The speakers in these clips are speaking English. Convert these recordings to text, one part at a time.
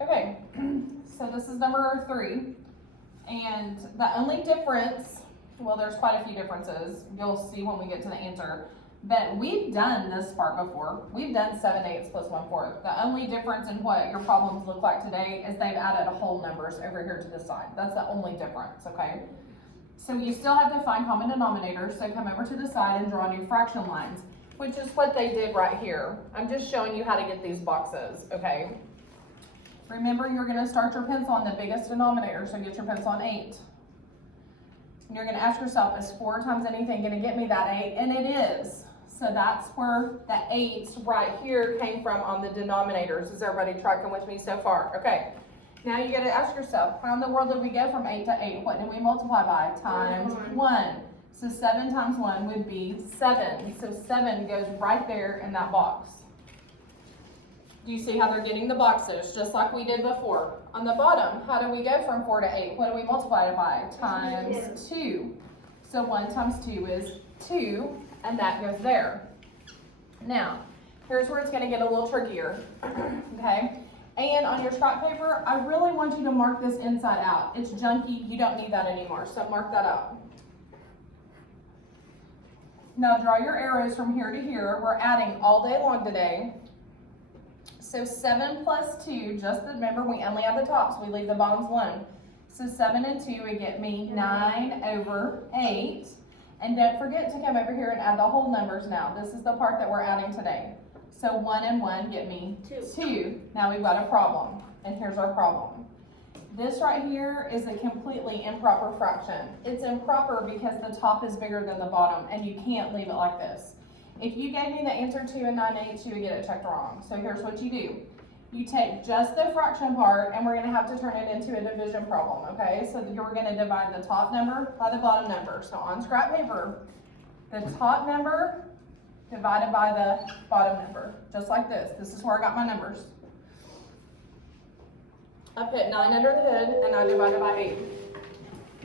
Okay, so this is number 3. And the only difference, well, there's quite a few differences. You'll see when we get to the answer. But we've done this part before. We've done 7/8 plus 1/4. The only difference in what your problems look like today is they've added whole numbers over here to the side. That's the only difference, okay? So you still have to find common denominators, so come over to the side and draw new fraction lines, which is what they did right here. I'm just showing you how to get these boxes, okay? Remember, you're gonna start your pencil on the biggest denominator, so get your pencil on 8. And you're gonna ask yourself, is 4 times anything gonna get me that 8? And it is. So that's where the 8 right here came from on the denominators. Is everybody tracking with me so far? Okay. Now you gotta ask yourself, how in the world did we go from 8 to 8? What did we multiply by? Times 1. So 7 times 1 would be 7. So 7 goes right there in that box. Do you see how they're getting the boxes, just like we did before? On the bottom, how do we go from 4 to 8? What do we multiply it by? Times 2. So 1 times 2 is 2, and that goes there. Now, here's where it's going to get a little trickier, okay? And on your scrap paper, I really want you to mark this inside out. It's junky, you don't need that anymore, so mark that out. Now draw your arrows from here to here. We're adding all day long today. So 7 plus 2, just remember we only have the tops, we leave the bottoms alone. So 7 and 2 would get me 9/8. And don't forget to come over here and add the whole numbers now. This is the part that we're adding today. So 1 and 1 get me 2. Now we've got a problem, and here's our problem. This right here is a completely improper fraction. It's improper because the top is bigger than the bottom, and you can't leave it like this. If you gave me the answer 2 and 9/8, you would get it checked wrong. So here's what you do. You take just the fraction part, and we're gonna have to turn it into a division problem, okay? So you're gonna divide the top number by the bottom number. So on scrap paper, the top number divided by the bottom number, just like this. This is where I got my numbers. I put 9 under the hood, and I divided by 8.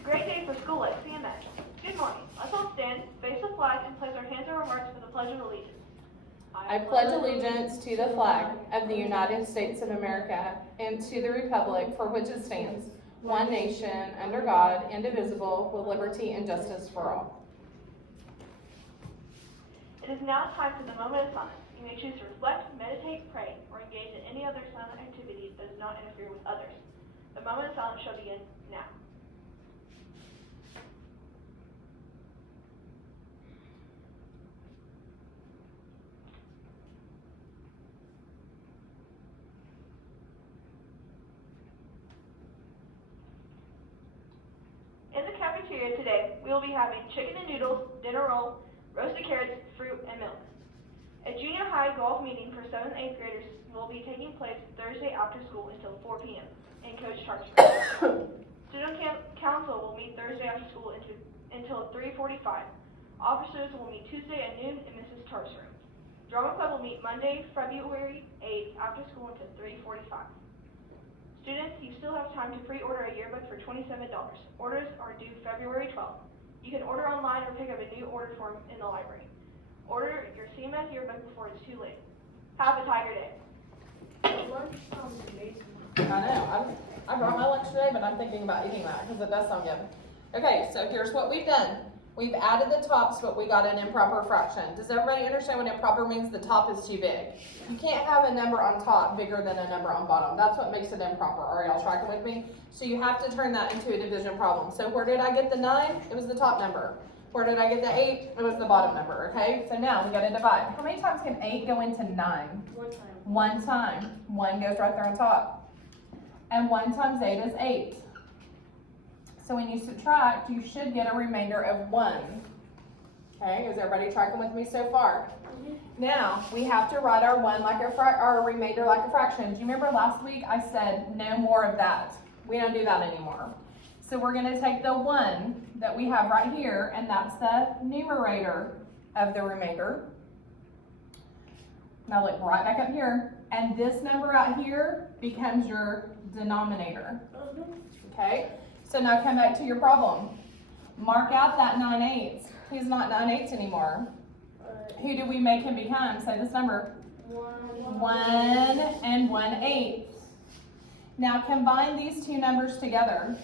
Great day for school at CMS. Good morning. Let's all stand, face the flag, and place our hands over our hearts for the Pledge of Allegiance. I pledge allegiance to the flag of the United States of America and to the republic for which it stands, one nation, under God, indivisible, with liberty and justice for all. It is now time for the moment of silence. You may choose to reflect, meditate, pray, or engage in any other silent activity that does not interfere with others. The moment of silence shall begin now. In the cafeteria today, we will be having chicken and noodles, dinner roll, roasted carrots, fruit, and milk. A junior high golf meeting for 7th and 8th graders will be taking place Thursday after school until 4 p.m. in Coach Tart's room. Student council will meet Thursday after school until 3:45. Officers will meet Tuesday at noon in Mrs. Tart's room. Drama club will meet Monday, February 8th after school until 3:45. Students, you still have time to pre-order a yearbook for $27. Orders are due February 12th. You can order online or pick up a new order form in the library. Order your CMS yearbook before it's too late. Have a Tiger Day. I know, I brought my lunch today, but I'm thinking about eating that because it does sound good. Okay, so here's what we've done. We've added the tops, but we got an improper fraction. Does everybody understand what improper means? The top is too big. You can't have a number on top bigger than a number on bottom. That's what makes it improper. Are y'all tracking with me? So you have to turn that into a division problem. So where did I get the 9? It was the top number. Where did I get the 8? It was the bottom number, okay? So now we gotta divide. How many times can 8 go into 9? One time. 1 goes right there on top. And 1 times 8 is 8. So when you subtract, you should get a remainder of 1. Okay, is everybody tracking with me so far? Now, we have to write our our remainder like a fraction. Do you remember last week I said no more of that? We don't do that anymore. So we're going to take the 1 that we have right here, and that's the numerator of the remainder. Now look right back up here, and this number out here becomes your denominator. Okay, so now come back to your problem. Mark out that 9/8. He's not 9/8 anymore. Who do we make him become? Say this number. 1 and 1/8. Now combine these two numbers together.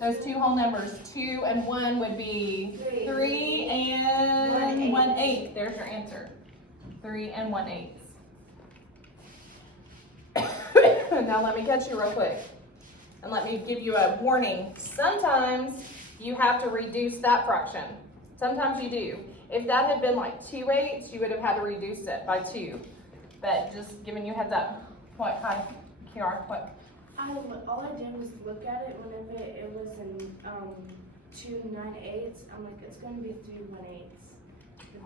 Those two whole numbers, 2 and 1 would be 3 and 1/8. There's your answer. 3 and 1/8. Now let me catch you real quick. And let me give you a warning. Sometimes you have to reduce that fraction. Sometimes you do. If that had been like 2/8, you would have had to reduce it by 2. But just giving you a heads up. What? Hi, Kiara, what? All I did was look at it whenever it was in 2 9/8. I'm like, it's going to be 3 1/8.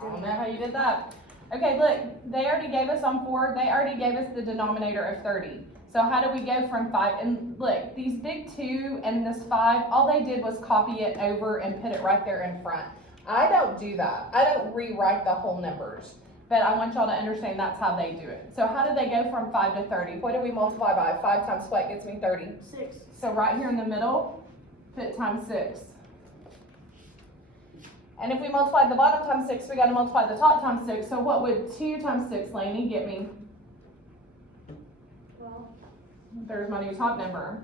I don't know how you did that. Okay, look, they already gave us on 4, they already gave us the denominator of 30. So how do we go from 5? And look, these big 2 and this 5, all they did was copy it over and put it right there in front. I don't do that. I don't rewrite the whole numbers. But I want y'all to understand that's how they do it. So how did they go from 5 to 30? What do we multiply by? 5 times what gets me 30? 6. So right here in the middle, put times 6. And if we multiply the bottom times 6, we got to multiply the top times 6. So what would 2 times 6, Lainey, get me? 12. There's my new top number.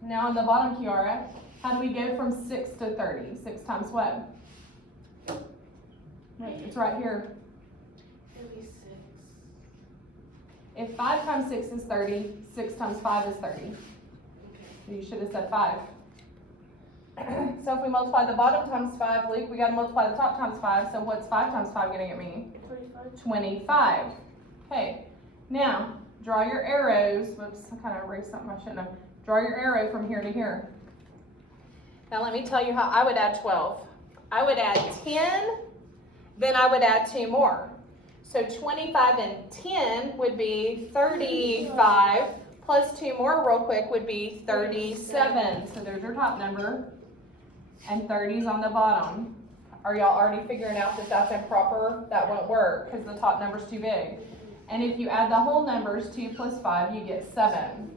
Now on the bottom, Kiara, how do we go from 6 to 30? 6 times what? Wait, it's right here. 36. If 5 times 6 is 30, 6 times 5 is 30. Okay. You should have said 5. So if we multiply the bottom times 5, Luke, we got to multiply the top times 5. So what's 5 times 5 going to get me? 25. 25. Okay, now draw your arrows. Whoops, I kind of erased something I shouldn't have. Draw your arrow from here to here. Now let me tell you how I would add 12. I would add 10, then I would add 2 more. So 25 and 10 would be 35, plus 2 more real quick would be 37. So there's your top number, and 30's on the bottom. Are y'all already figuring out that that's improper? That won't work because the top number's too big. And if you add the whole numbers, 2 plus 5, you get 7.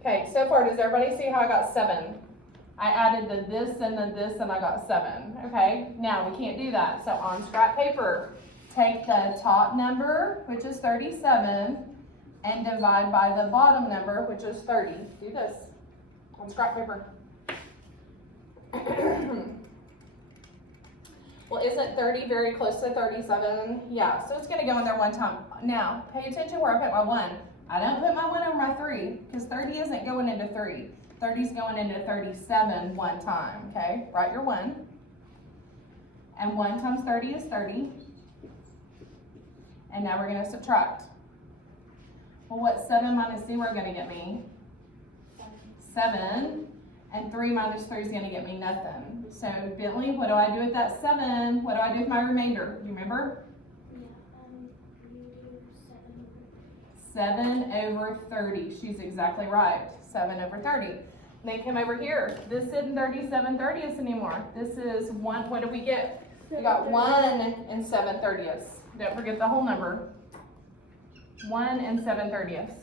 Okay, so far, does everybody see how I got 7? I added the this and the this and I got 7. Okay, now we can't do that. So on scrap paper, take the top number, which is 37, and divide by the bottom number, which is 30. Do this on scrap paper. Well, isn't 30 very close to 37? Yeah, so it's going to go in there one time. Now, pay attention where I put my 1. I don't put my 1 over my 3, because 30 isn't going into 3. 30 is going into 37 one time, okay? Write your 1. And 1 times 30 is 30. And now we're going to subtract. Well, what's 7 minus 0 going to get me? 7. And 3 minus 3 is going to get me nothing. So, Bentley, what do I do with that 7? What do I do with my remainder? You remember? Yeah, you do 7 over 30. She's exactly right. 7 over 30. Then come over here. This isn't 37/30ths anymore. This is 1. What do we get? We got 1 and 7/30ths. Don't forget the whole number. 1 and 7/30ths.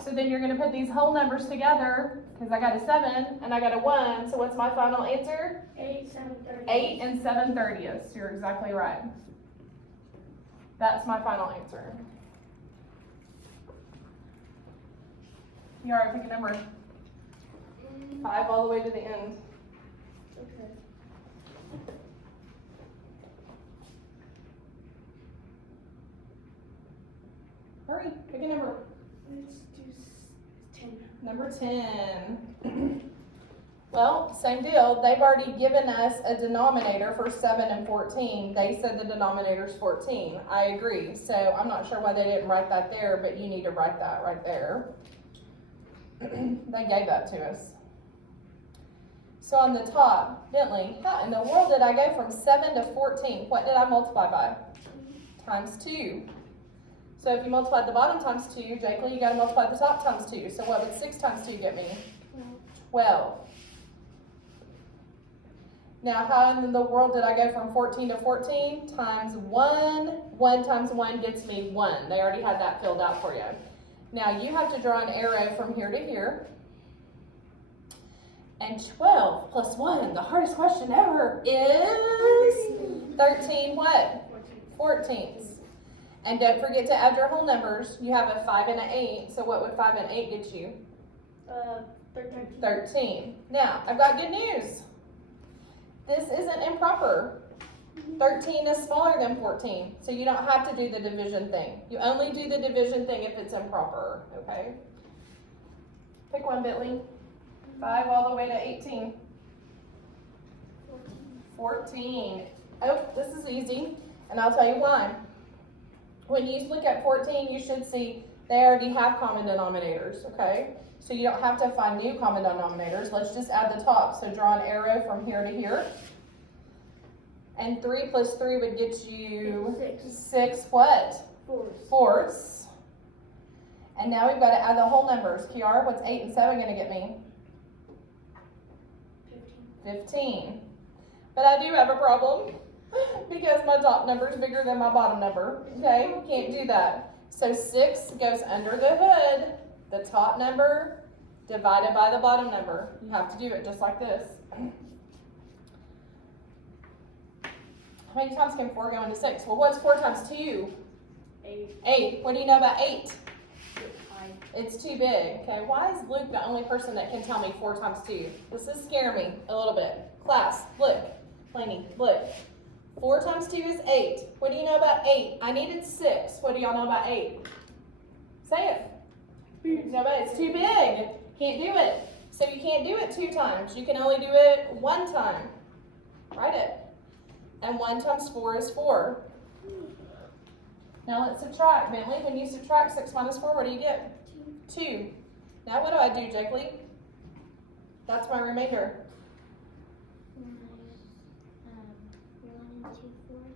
So then you're going to put these whole numbers together, because I got a 7 and I got a 1. So what's my final answer? 8 7/30. 8 and 7/30ths. You're exactly right. That's my final answer. You already pick a number. 5 all the way to the end. Okay. Hurry, pick a number. Let's do 10. Number 10. Well, same deal. They've already given us a denominator for 7 and 14. They said the denominator is 14. I agree. So I'm not sure why they didn't write that there, but you need to write that right there. They gave that to us. So on the top, Bentley, how in the world did I go from 7 to 14? What did I multiply by? Times 2. So if you multiply the bottom times 2, Jakelee, you got to multiply the top times 2. So what would 6 times 2 get me? 12. Now, how in the world did I go from 14 to 14? Times 1. 1 times 1 gets me 1. They already had that filled out for you. Now, you have to draw an arrow from here to here. And 12 plus 1, the hardest question ever, is 13 what? 14ths. And don't forget to add your whole numbers. You have a 5 and an 8, so what would 5 and 8 get you? 13. 13. Now, I've got good news. This isn't improper. 13 is smaller than 14, so you don't have to do the division thing. You only do the division thing if it's improper, okay? Pick one, Bentley. 5 all the way to 18. 14. Oh, this is easy, and I'll tell you why. When you look at 14, you should see they already have common denominators, okay? So you don't have to find new common denominators. Let's just add the top. So draw an arrow from here to here. And 3 plus 3 would get you 6 what? Fourths. And now we've got to add the whole numbers. Kiara, what's 8 and 7 going to get me? 15. But I do have a problem because my top number is bigger than my bottom number. Okay, can't do that. So 6 goes under the hood, the top number divided by the bottom number. You have to do it just like this. How many times can 4 go into 6? Well, what's 4 times 2? 8. What do you know about 8? It's too big. Okay, why is Luke the only person that can tell me 4 times 2? This is scaring me a little bit. Class, look. Lainey, look. 4 times 2 is 8. What do you know about 8? I needed 6. What do y'all know about 8? Say it. No, but it's too big. Can't do it. So you can't do it 2 times. You can only do it 1 time. Write it. And 1 times 4 is 4. Now let's subtract. Bentley, when you subtract 6 minus 4, what do you get? 2. Now what do I do, Jake Lee? That's my remainder.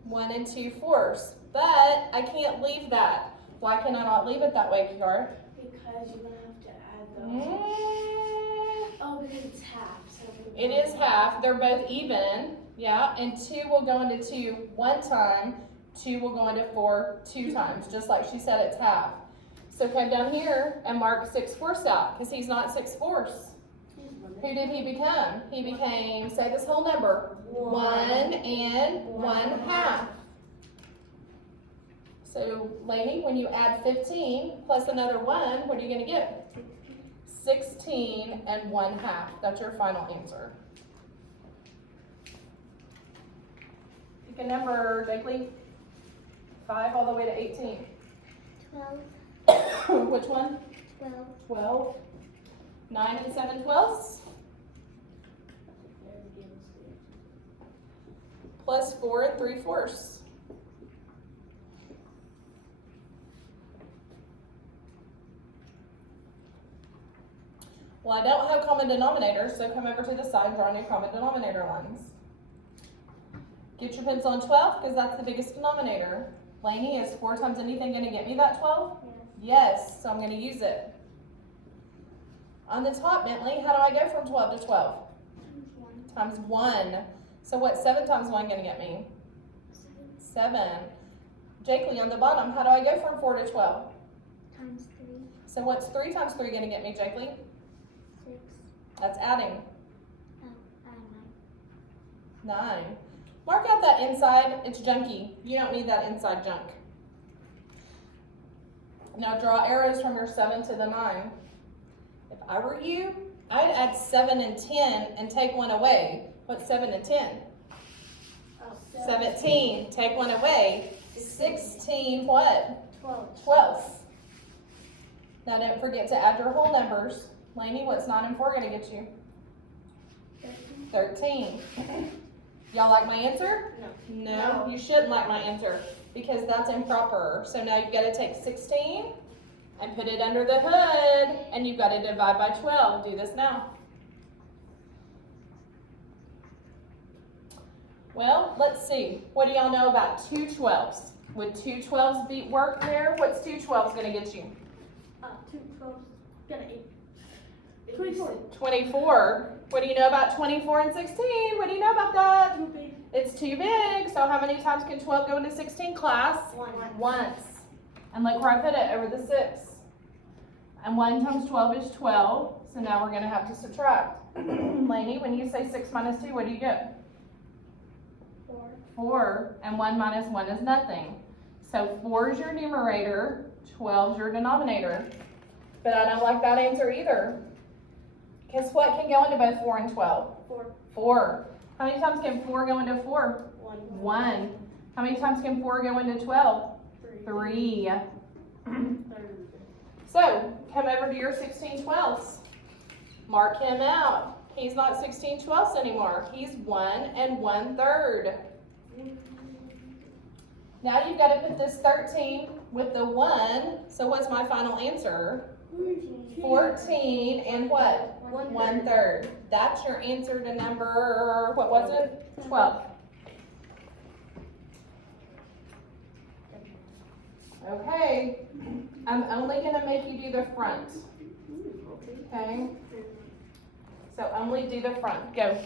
1 and 2/4. But I can't leave that. Why can I not leave it that way, Kiara? Because you're going to have to add the... Mm, Oh, because it's half. So it is half. They're both even. Yeah, and 2 will go into 2 1 time. 2 will go into 4 2 times. Just like she said, it's half. So come down here and mark 6/4 out because he's not 6/4. Who did he become? He became, say this whole number, 1 and 1/2. So, Lainey, when you add 15 plus another 1, what are you going to get? 16 and 1/2. That's your final answer. Pick a number, Jakely. 5 all the way to 18. 12. Which one? 12. 12. 9 and 7/12. Plus 4 and 3/4. Well, I don't have common denominators, so come over to the side and draw new common denominator lines. Get your pencil on 12, because that's the biggest denominator. Lainey, is 4 times anything going to get me that 12? Yes, so I'm going to use it. On the top, Bentley, how do I go from 12 to 12? Times 1. So what's 7 times 1 going to get me? 7. Jakely, on the bottom, how do I go from 4 to 12? Times 3. So what's 3 times 3 going to get me, Jakely? 6. That's adding. Oh, add 9. Mark out that inside. It's junky. You don't need that inside junk. Now draw arrows from your 7 to the 9. If I were you, I'd add 7 and 10 and take 1 away. What's 7 and 10? 17. Take 1 away. 16 what? 12. Now don't forget to add your whole numbers. Lainey, what's 9 and 4 going to get you? 13. Y'all like my answer? No. You shouldn't like my answer because that's improper. So now you've got to take 16 and put it under the hood, and you've got to divide by 12. Do this now. Well, let's see. What do y'all know about 2 12s? Would 2 12s work there? What's 2 12s going to get you? 2 12. Gonna 8. 24. 24. What do you know about 24 and 16? What do you know about that? Too big. It's too big. So how many times can 12 go into 16, class? 1. Once. And look where I put it, over the 6. And 1 times 12 is 12. So now we're going to have to subtract. Lainey, when you say 6 minus 2, what do you get? 4. 4. And 1 minus 1 is nothing. So 4 is your numerator, 12 is your denominator. But I don't like that answer either. Guess what can go into both 4 and 12? 4. 4. How many times can 4 go into 4? 1. How many times can 4 go into 12? 3. So, come over to your 16/12. Mark him out. He's not 16/12 anymore. He's 1 1/3. Now you've got to put this 13 with the 1. So what's my final answer? 14 and what? 1/3. That's your answer to number, what was it? 12. Okay, I'm only gonna make you do the front. Okay? So only do the front. Go.